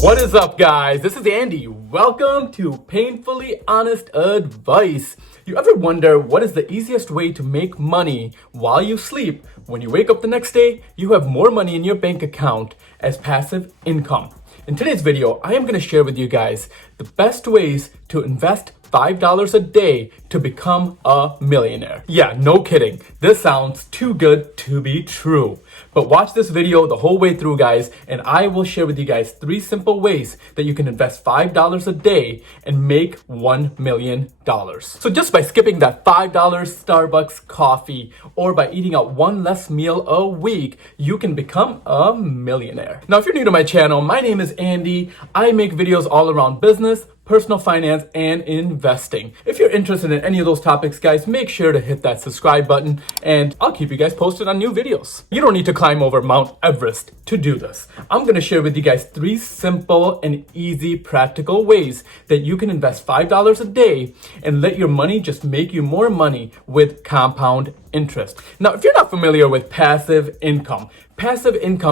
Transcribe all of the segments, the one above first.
What is up, guys? This is Andy. Welcome to Painfully Honest Advice. You ever wonder what is the easiest way to make money while you sleep? When you wake up the next day, you have more money in your bank account as passive income. In today's video, I am going to share with you guys the best ways to invest $5 a day to become a millionaire. Yeah, no kidding. This sounds too good to be true. But watch this video the whole way through, guys, and I will share with you guys 3 simple ways that you can invest $5 a day and make $1 million. So just by skipping that $5 Starbucks coffee or by eating out one less meal a week, you can become a millionaire. Now, if you're new to my channel, my name is Andy. I make videos all around business, personal finance, and investing. If you're interested in any of those topics, guys, make sure to hit that subscribe button and I'll keep you guys posted on new videos. You don't need to climb over Mount Everest to do this. I'm gonna share with you guys 3 simple and easy practical ways that you can invest $5 a day and let your money just make you more money with compound interest. Now, if you're not familiar with passive income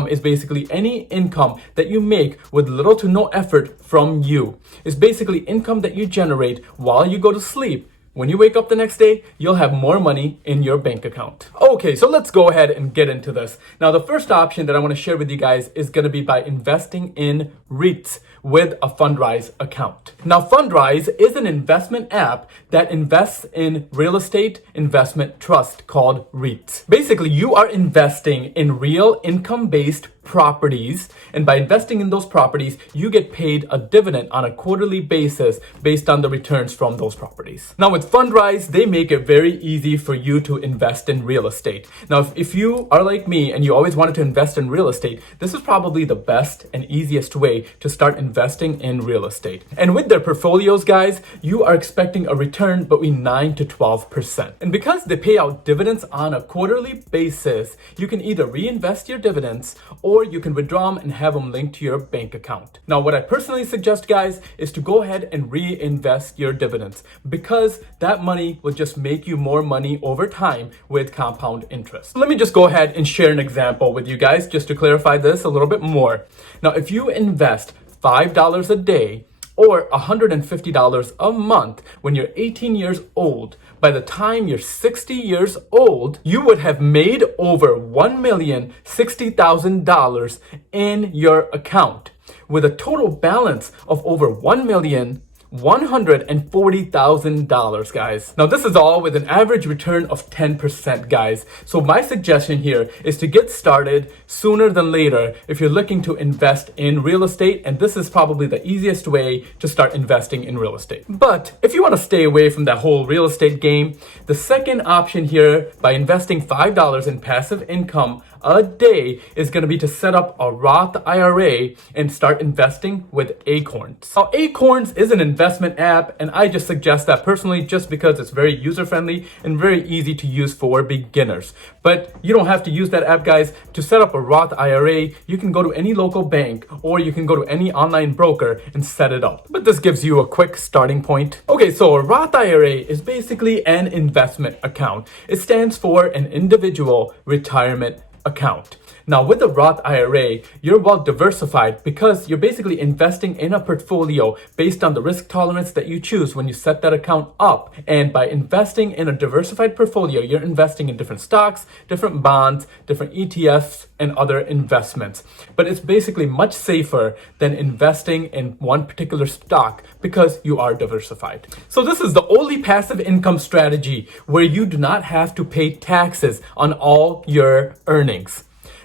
is basically any income that you make with little to no effort from you. It's basically income that you generate while you go to sleep. When you wake up the next day, you'll have more money in your bank account. Okay, so let's go ahead and get into this. Now, the first option that I want to share with you guys is going to be by investing in REITs with a Fundrise account. Now, Fundrise is an investment app that invests in real estate investment trust called REITs. Basically, you are investing in real income-based properties, and by investing in those properties, you get paid a dividend on a quarterly basis based on the returns from those properties. Now, with Fundrise, they make it very easy for you to invest in real estate. Now, if you are like me and you always wanted to invest in real estate, this is probably the best and easiest way to start investing in real estate. And with their portfolios, guys, you are expecting a return between 9 to 12%. And because they pay out dividends on a quarterly basis, you can either reinvest your dividends or you can withdraw them and have them linked to your bank account. Now, what I personally suggest, guys, is to go ahead and reinvest your dividends because that money will just make you more money over time with compound interest. Let me just go ahead and share an example with you guys just to clarify this a little bit more. Now, if you invest $5 a day or $150 a month when you're 18 years old, by the time you're 60 years old, you would have made over $1,060,000 in your account with a total balance of over $1,140,000, guys. Now, this is all with an average return of 10%, guys. So my suggestion here is to get started sooner than later if you're looking to invest in real estate, and this is probably the easiest way to start investing in real estate. But if you want to stay away from that whole real estate game, the second option here by investing $5 in passive income a day is going to be to set up a Roth IRA and start investing with Acorns. Now, Acorns is an investment app, and I just suggest that personally just because it's very user-friendly and very easy to use for beginners. But you don't have to use that app, guys. To set up a Roth IRA, you can go to any local bank or you can go to any online broker and set it up. But this gives you a quick starting point. Okay, so a Roth IRA is basically an investment account. It stands for an individual retirement account. Now, with the Roth IRA, you're well diversified because you're basically investing in a portfolio based on the risk tolerance that you choose when you set that account up. And by investing in a diversified portfolio, you're investing in different stocks, different bonds, different ETFs, and other investments. But it's basically much safer than investing in one particular stock because you are diversified. So this is the only passive income strategy where you do not have to pay taxes on all your earnings.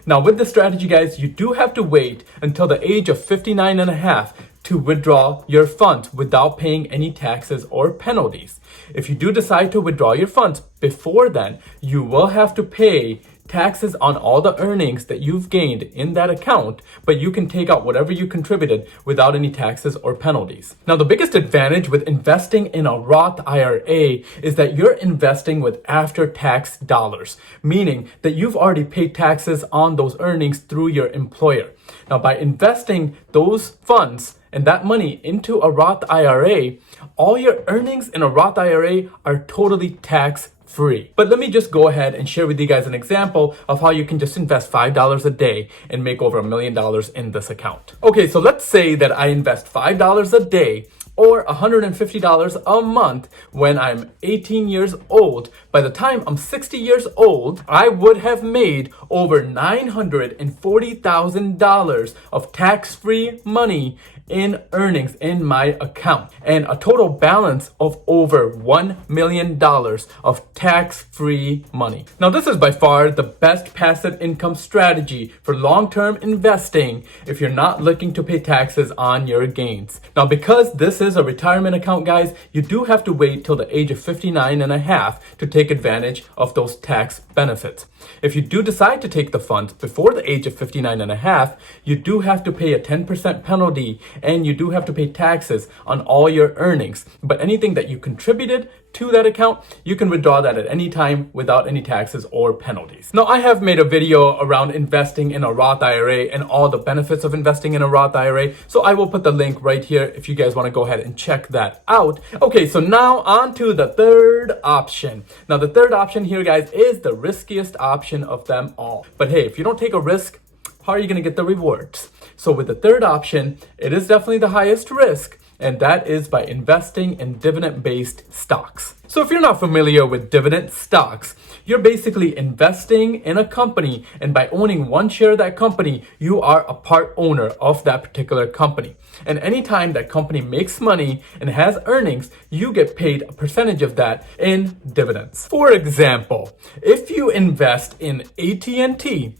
Now, with this strategy, guys, you do have to wait until the age of 59 and a half to withdraw your funds without paying any taxes or penalties. If you do decide to withdraw your funds before then, you will have to pay taxes on all the earnings that you've gained in that account, but you can take out whatever you contributed without any taxes or penalties. Now, the biggest advantage with investing in a Roth IRA is that you're investing with after-tax dollars, meaning that you've already paid taxes on those earnings through your employer. Now, by investing those funds and that money into a Roth IRA, all your earnings in a Roth IRA are totally tax free. But let me just go ahead and share with you guys an example of how you can just invest $5 a day and make over $1 million in this account. Okay, so let's say that I invest $5 a day or $150 a month when I'm 18 years old. By the time I'm 60 years old, I would have made over $940,000 of tax-free money in earnings in my account and a total balance of over $1 million of tax-free money. Now, this is by far the best passive income strategy for long-term investing if you're not looking to pay taxes on your gains. Now, because this is a retirement account, guys, you do have to wait till the age of 59 and a half to take advantage of those tax benefits. If you do decide to take the funds before the age of 59 and a half, you do have to pay a 10% penalty and you do have to pay taxes on all your earnings. But anything that you contributed to that account, you can withdraw that at any time without any taxes or penalties. Now, I have made a video around investing in a Roth IRA and all the benefits of investing in a Roth IRA. So I will put the link right here if you guys want to go ahead and check that out. Okay, so now on to the third option. Now, the third option here, guys, is the riskiest option of them all. But hey, if you don't take a risk, how are you going to get the rewards? So with the third option, it is definitely the highest risk, and that is by investing in dividend-based stocks. So if you're not familiar with dividend stocks, you're basically investing in a company, and by owning one share of that company, you are a part owner of that particular company. And anytime that company makes money and has earnings, you get paid a percentage of that in dividends. For example, if you invest in AT&T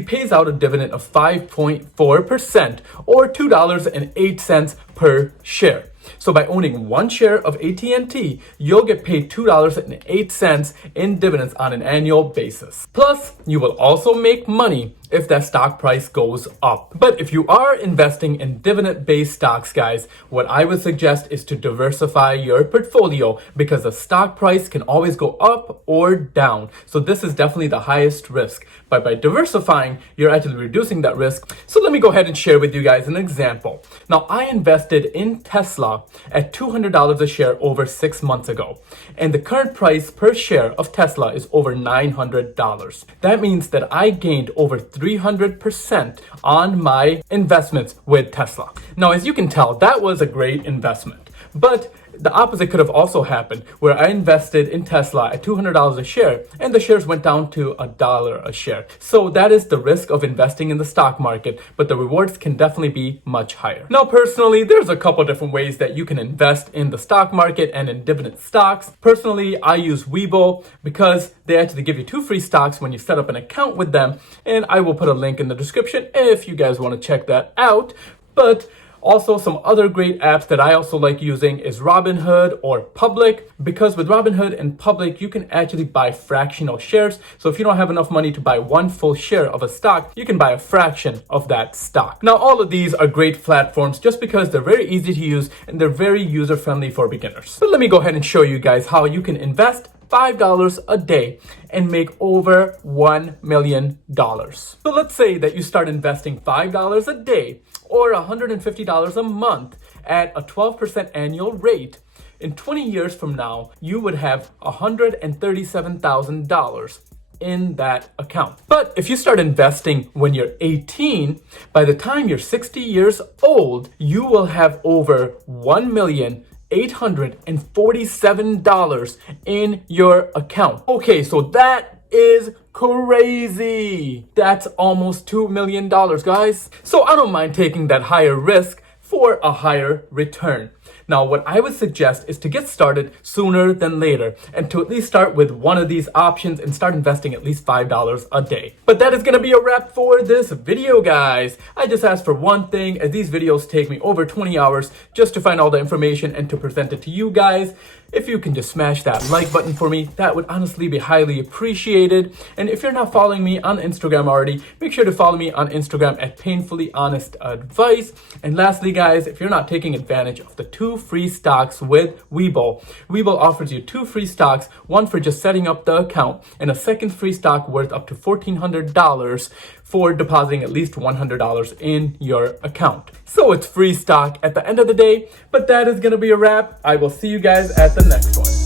pays out a dividend of 5.4% or $2.08 per share. So by owning one share of AT&T, you'll get paid $2.08 in dividends on an annual basis. Plus, you will also make money if that stock price goes up. But if you are investing in dividend-based stocks, guys, what I would suggest is to diversify your portfolio because the stock price can always go up or down. So this is definitely the highest risk. But by diversifying, you're actually reducing that risk. So let me go ahead and share with you guys an example. Now, I invested in Tesla at $200 a share over 6 months ago. And the current price per share of Tesla is over $900. That means that I gained over 300% on my investments with Tesla. Now, as you can tell, that was a great investment. But the opposite could have also happened, where I invested in Tesla at $200 a share and the shares went down to $1 a share. So that is the risk of investing in the stock market, but the rewards can definitely be much higher. Now, personally, there's a couple different ways that you can invest in the stock market and in dividend stocks. Personally, I use Webull because they actually give you 2 free stocks when you set up an account with them, and I will put a link in the description if you guys want to check that out. But also, some other great apps that I also like using is Robinhood or Public, because with Robinhood and Public, you can actually buy fractional shares. So if you don't have enough money to buy one full share of a stock, you can buy a fraction of that stock. Now, all of these are great platforms just because they're very easy to use and they're very user-friendly for beginners. So let me go ahead and show you guys how you can invest $5 a day and make over $1 million. So let's say that you start investing $5 a day or $150 a month at a 12% annual rate. In 20 years from now, you would have $137,000 in that account. But if you start investing when you're 18, by the time you're 60 years old, you will have over $1,847 in your account. Okay, so that is crazy. That's almost $2 million, guys. So I don't mind taking that higher risk for a higher return. Now, what I would suggest is to get started sooner than later and to at least start with one of these options and start investing at least $5 a day. But that is going to be a wrap for this video, guys. I just asked for one thing, as these videos take me over 20 hours just to find all the information and to present it to you guys. If you can just smash that like button for me, that would honestly be highly appreciated. And if you're not following me on Instagram already, make sure to follow me on Instagram at Painfully Honest Advice. And lastly, guys, if you're not taking advantage of the 2 free stocks with Webull, Webull offers you 2 free stocks, one for just setting up the account and a second free stock worth up to $1,400 for depositing at least $100 in your account. So it's free stock at the end of the day, but that is going to be a wrap. I will see you guys at the next one.